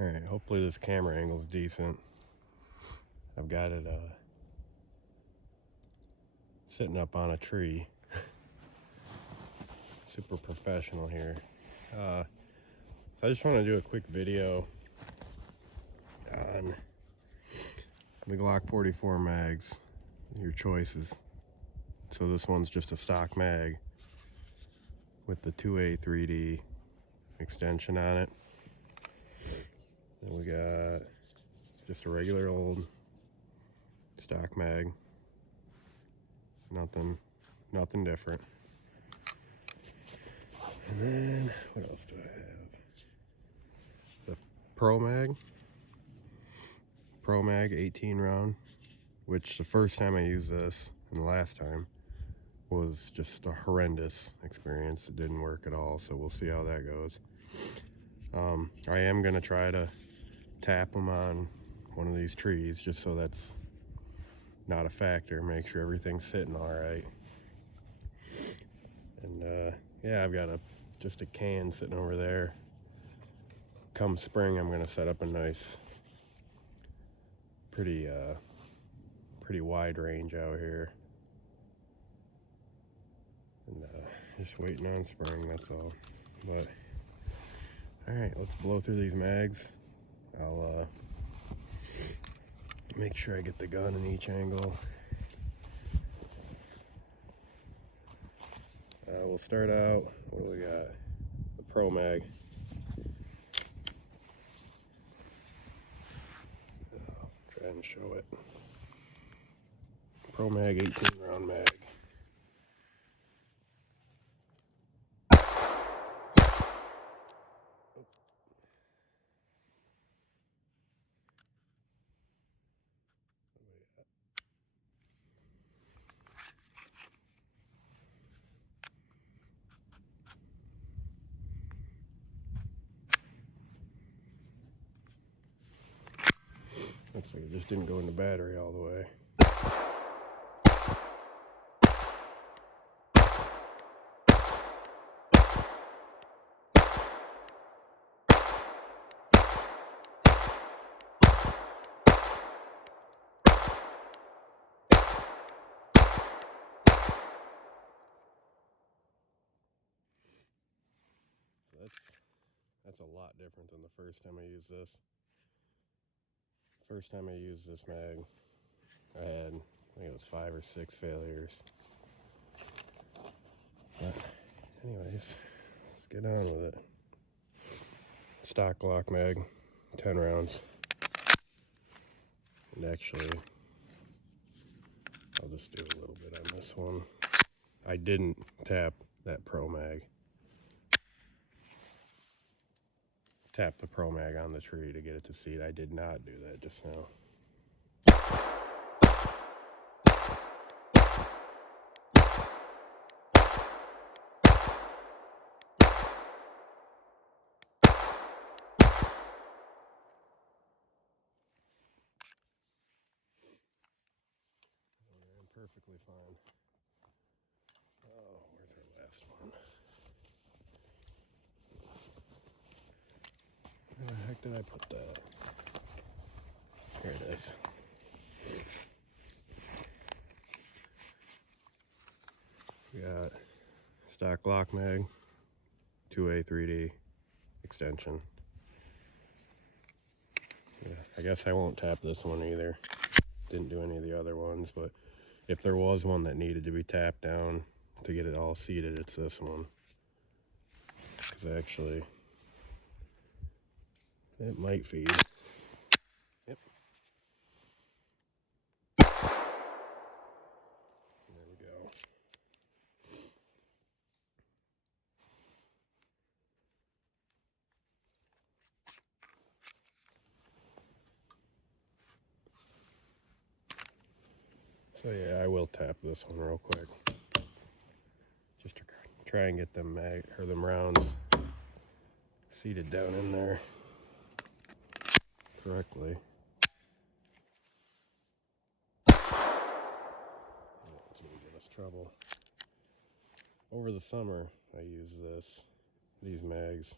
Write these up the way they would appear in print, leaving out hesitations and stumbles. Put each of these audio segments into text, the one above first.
Alright, hopefully this camera angle is decent. I've got it sitting up on a tree. Super professional here. So I just want to do a quick video on the Glock 44 mags, your choices. So this one's just a stock mag with the 2A 3D extension on it. Then we got just a regular old stock mag. Nothing different. And then what else do I have? The Pro Mag 18 round, which the first time I used this and the last time was just a horrendous experience. It didn't work at all, so we'll see how that goes. I am gonna try to tap them on one of these trees just so that's not a factor. Make sure everything's sitting all right. And yeah, I've got just a can sitting over there. Come spring, I'm gonna set up a nice, pretty wide range out here. And just waiting on spring, that's all. But all right, let's blow through these mags. I'll make sure I get the gun in each angle. We'll start out, what do we got? The Pro Mag. Try and show it. Pro Mag 18 round mag. Looks like it just didn't go in the battery all the way. So that's a lot different than the first time I used this. First time I used this mag, I think it was 5 or 6 failures. But anyways, let's get on with it. Stock Glock mag, 10 rounds. And actually, I'll just do a little bit on this one. I didn't tap that Pro Mag. Tap the Pro Mag on the tree to get it to seat. I did not do that just now. Perfectly fine. Oh, where's our last one? Where the heck did I put that? Here it is. We got stock Glock mag, 2A 3D extension. Yeah, I guess I won't tap this one either. Didn't do any of the other ones, but if there was one that needed to be tapped down to get it all seated, it's this one. Because actually, it might feed. Yep. There we go. So yeah, I will tap this one real quick. Just to try and get them rounds seated down in there correctly. It's gonna give us trouble. Over the summer, I use these mags.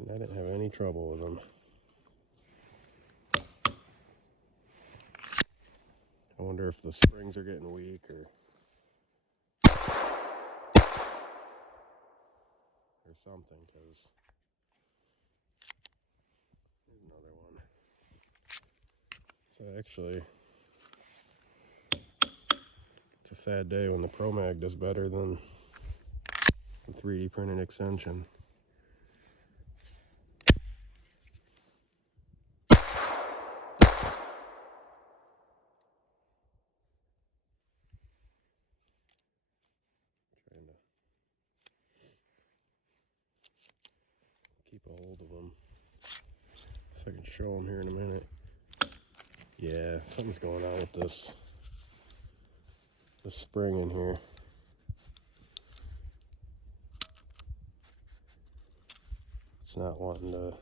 And I didn't have any trouble with them. I wonder if the springs are getting weak or something, because there's another one. So actually, it's a sad day when the Pro Mag does better than the 3D printed extension. Trying to keep a hold of them so I can show them here in a minute. Yeah, something's going on with this spring in here. It's not wanting to.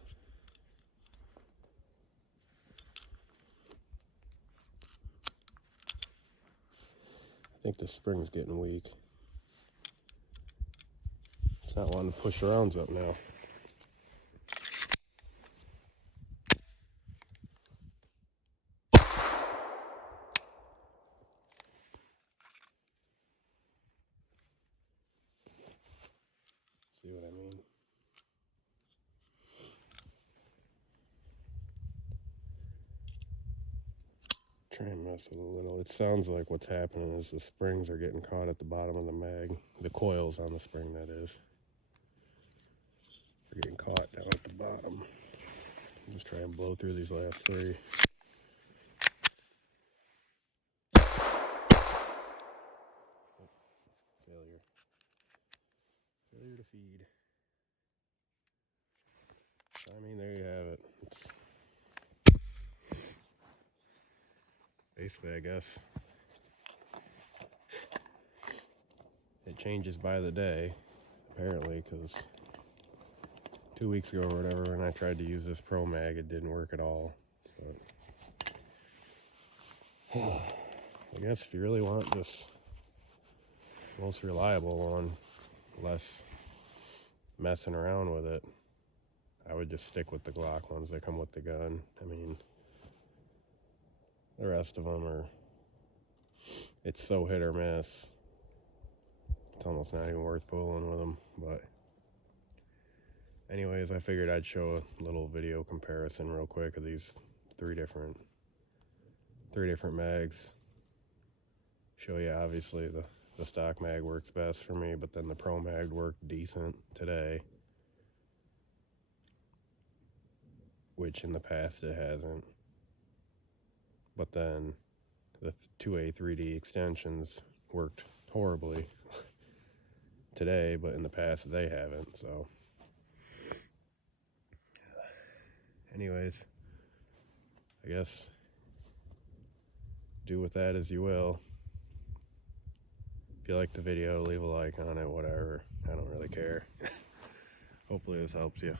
I think the spring's getting weak. It's not wanting to push the rounds up now. See what I mean? Try and mess with it a little. It sounds like what's happening is the springs are getting caught at the bottom of the mag. The coils on the spring, that is. They're getting caught down at the bottom. I'm just try and blow through these last three. Failure. Failure to feed. I mean, there you have it. It's basically, I guess, it changes by the day, apparently, because 2 weeks ago or whatever, when I tried to use this Pro Mag, it didn't work at all. But I guess if you really want this most reliable one, less messing around with it, I would just stick with the Glock ones that come with the gun. I mean, the rest of them are, it's so hit or miss. It's almost not even worth fooling with them. But anyways, I figured I'd show a little video comparison real quick of these three different mags. Show you, obviously, the stock mag works best for me, but then the Pro Mag worked decent today, which in the past it hasn't. But then the 2A 3D extensions worked horribly today, but in the past they haven't. So anyways, I guess do with that as you will. If you like the video, leave a like on it, whatever. I don't really care. Hopefully this helps you.